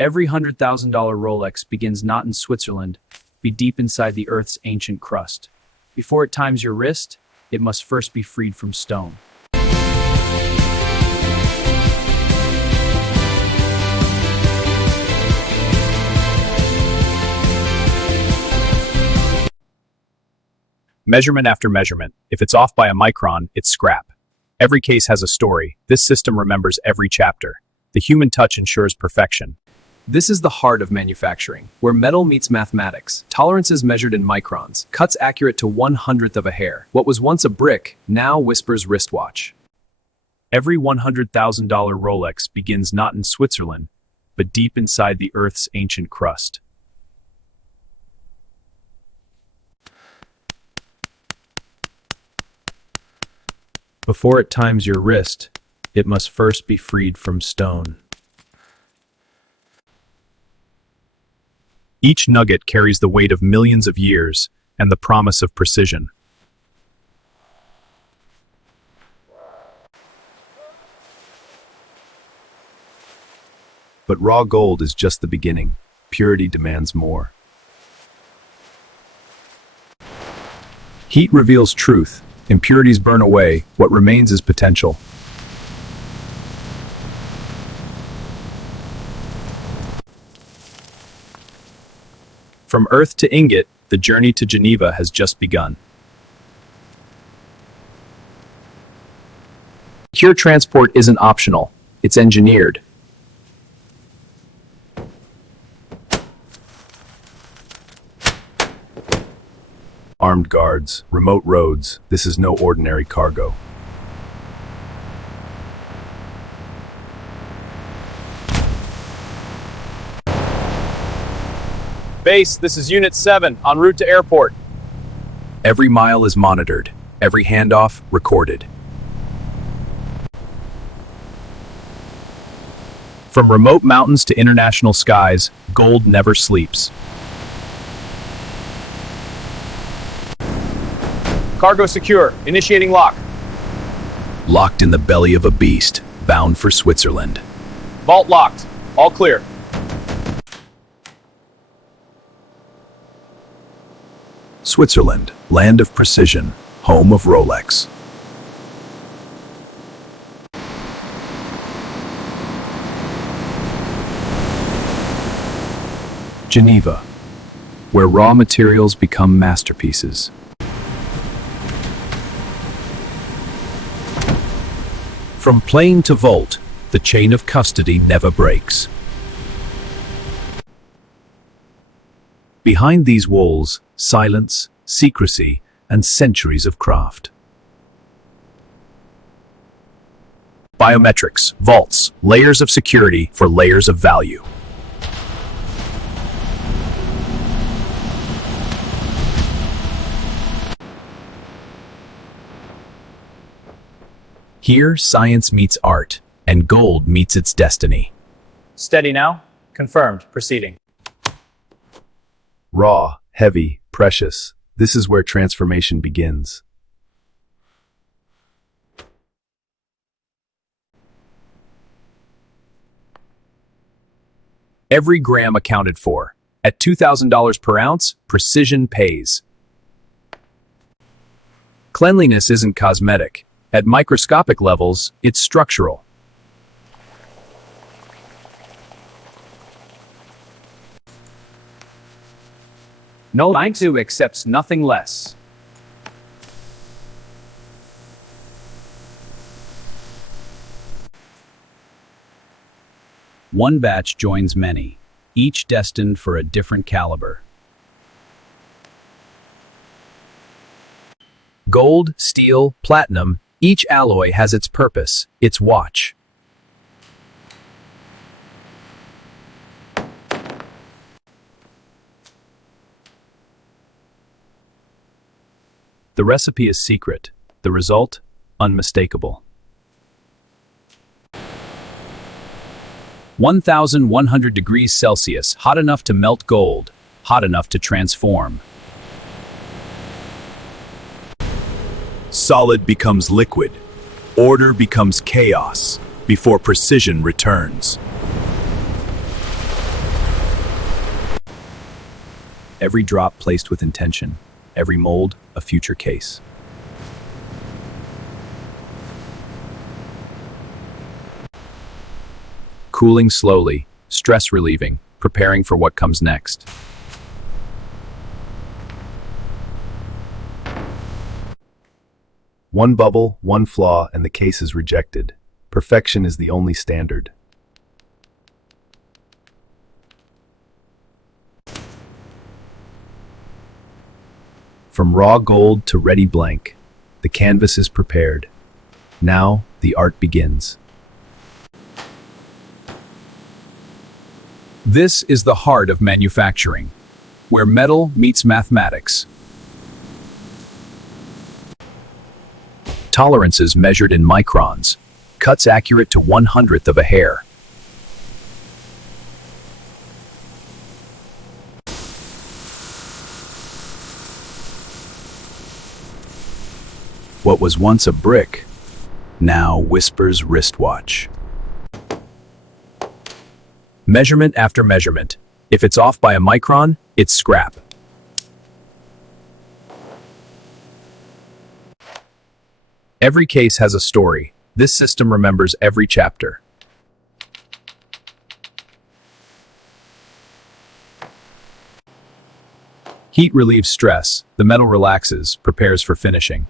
Every $100,000 Rolex begins not in Switzerland, but deep inside the Earth's ancient crust. Before it times your wrist, it must first be freed from stone. Measurement after measurement. If it's off by a micron, it's scrap. Every case has a story. This system remembers every chapter. The human touch ensures perfection. This is the heart of manufacturing, where metal meets mathematics. Tolerances measured in microns, cuts accurate to 1/100th of a hair. What was once a brick, now whispers wristwatch. Every $100,000 Rolex begins not in Switzerland, but deep inside the Earth's ancient crust. Before it times your wrist, it must first be freed from stone. Each nugget carries the weight of millions of years and the promise of precision. But raw gold is just the beginning. Purity demands more. Heat reveals truth. Impurities burn away. What remains is potential. From Earth to ingot, the journey to Geneva has just begun. Secure transport isn't optional, it's engineered. Armed guards, remote roads, this is no ordinary cargo. Base, this is Unit 7, en route to airport. Every mile is monitored, every handoff recorded. From remote mountains to international skies, gold never sleeps. Cargo secure, initiating lock. Locked in the belly of a beast, bound for Switzerland. Vault locked, all clear. Switzerland, land of precision, home of Rolex. Geneva, where raw materials become masterpieces. From plane to vault, the chain of custody never breaks. Behind these walls, silence, secrecy, and centuries of craft. Biometrics, vaults, layers of security for layers of value. Here, science meets art, and gold meets its destiny. Steady now. Confirmed. Proceeding. Raw, heavy, precious. This is where transformation begins. Every gram accounted for. At $2,000 per ounce, precision pays. Cleanliness isn't cosmetic. At microscopic levels, it's structural. No, 92 accepts nothing less. One batch joins many, each destined for a different caliber. Gold, steel, platinum, each alloy has its purpose, its watch. The recipe is secret, the result, unmistakable. 1,100 degrees Celsius, hot enough to melt gold, hot enough to transform. Solid becomes liquid. Order becomes chaos before precision returns. Every drop placed with intention, every mold a future case. Cooling slowly, stress relieving, preparing for what comes next. One bubble, one flaw, and the case is rejected. Perfection is the only standard. From raw gold to ready blank, the canvas is prepared. Now, the art begins. This is the heart of manufacturing, where metal meets mathematics. Tolerances measured in microns, cuts accurate to 1/100th of a hair. What was once a brick, now whispers wristwatch. Measurement after measurement. If it's off by a micron, it's scrap. Every case has a story. This system remembers every chapter. Heat relieves stress. The metal relaxes, prepares for finishing.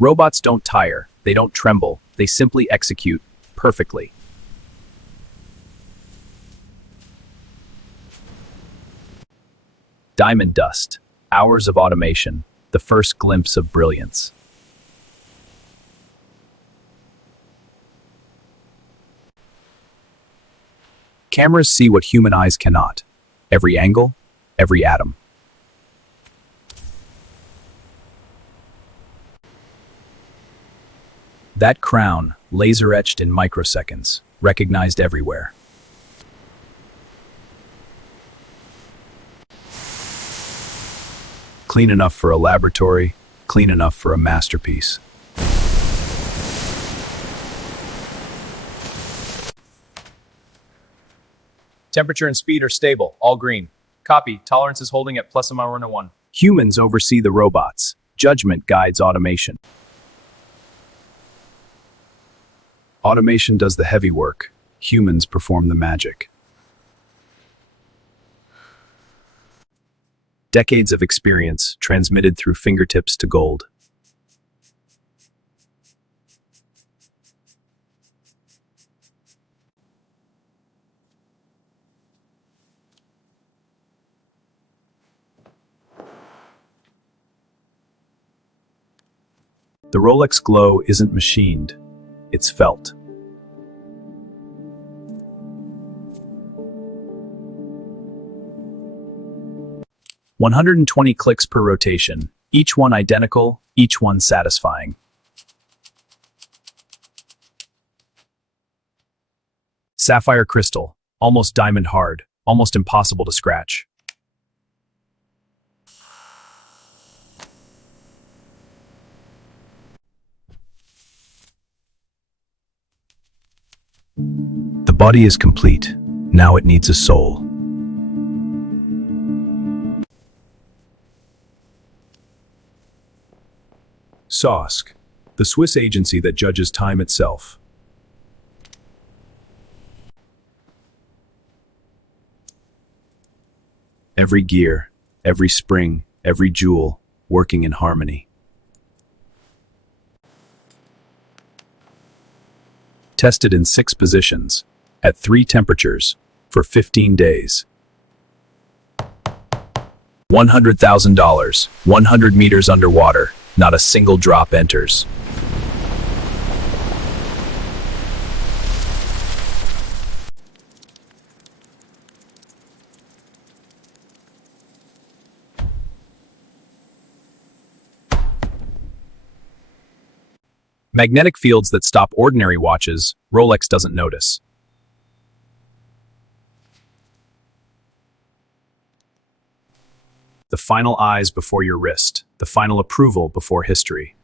Robots don't tire, they don't tremble, they simply execute perfectly. Diamond dust, hours of automation, the first glimpse of brilliance. Cameras see what human eyes cannot. Every angle, every atom. That crown, laser-etched in microseconds, recognized everywhere. Clean enough for a laboratory, clean enough for a masterpiece. Temperature and speed are stable, all green. Copy, tolerance is holding at ±1. Humans oversee the robots. Judgment guides automation. Automation does the heavy work. Humans perform the magic. Decades of experience transmitted through fingertips to gold. The Rolex glow isn't machined, it's felt. "120 clicks per rotation, each one identical, each one satisfying." Sapphire crystal, almost diamond hard, almost impossible to scratch. The body is complete. Now it needs a soul. SOSC, the Swiss agency that judges time itself. Every gear, every spring, every jewel, working in harmony. Tested in 6 positions, at 3 temperatures, for 15 days. $100,000, 100 meters underwater, not a single drop enters. Magnetic fields that stop ordinary watches, Rolex doesn't notice. The final eyes before your wrist, the final approval before history.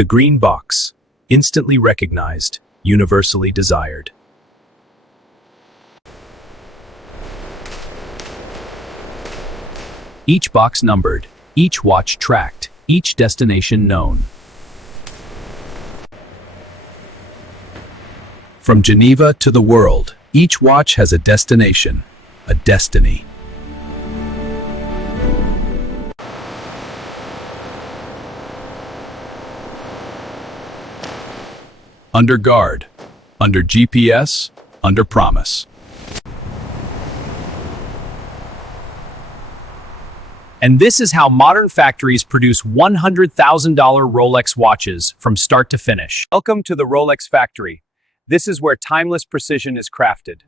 The green box, instantly recognized, universally desired. Each box numbered, each watch tracked, each destination known. From Geneva to the world, each watch has a destination, a destiny. Under guard, under GPS, under promise. And this is how modern factories produce $100,000 Rolex watches from start to finish. Welcome to the Rolex factory. This is where timeless precision is crafted.